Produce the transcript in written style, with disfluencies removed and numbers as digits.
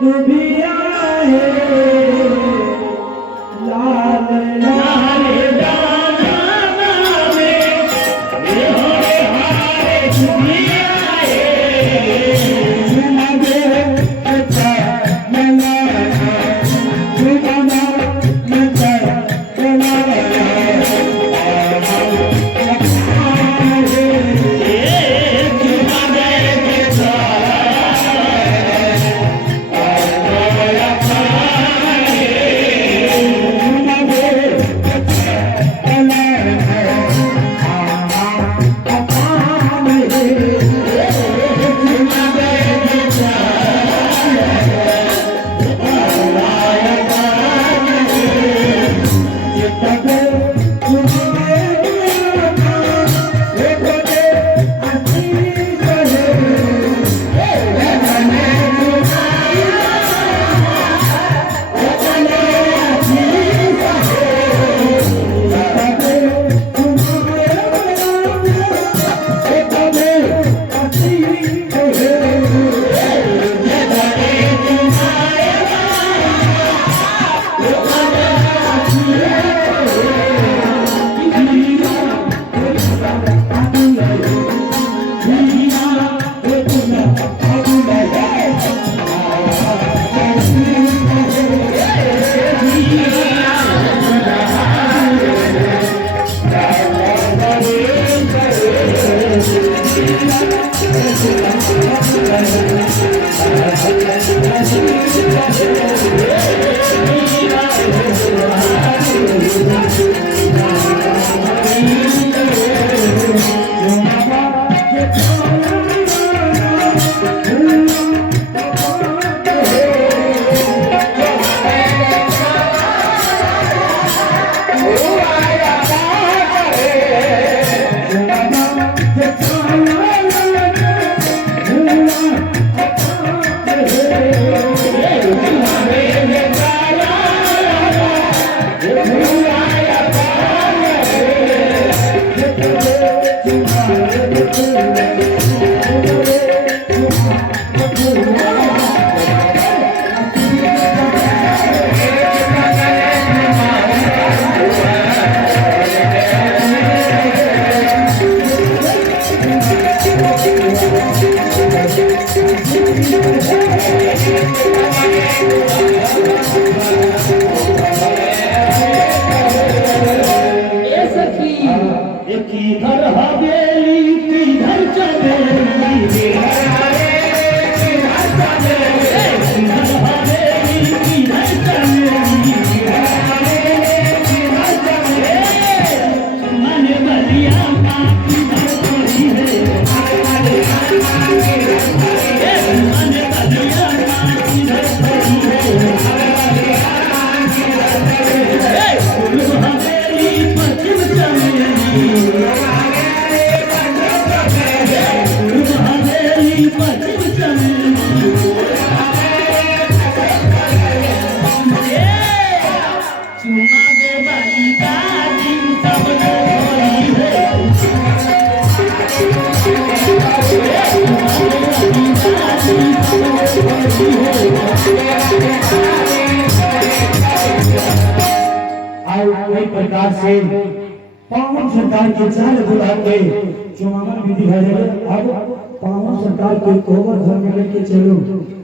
दुबिया है लाल लाल दाना में ये हरे हारे दुबिया है सुनागे अच्छा मना सुना मचा मना किधर हवेली किधर चमेली किधर हवेली किधर चमेली मन बलिया माँ किधर पड़ी है मन बलिया माँ किधर पड़ी है हवेली पश्चिम चमेली प्रकार से पावन सरकार के चाल बुला के चुनाव विधि है। अब पावन सरकार के कोवर घर में लेके चलो।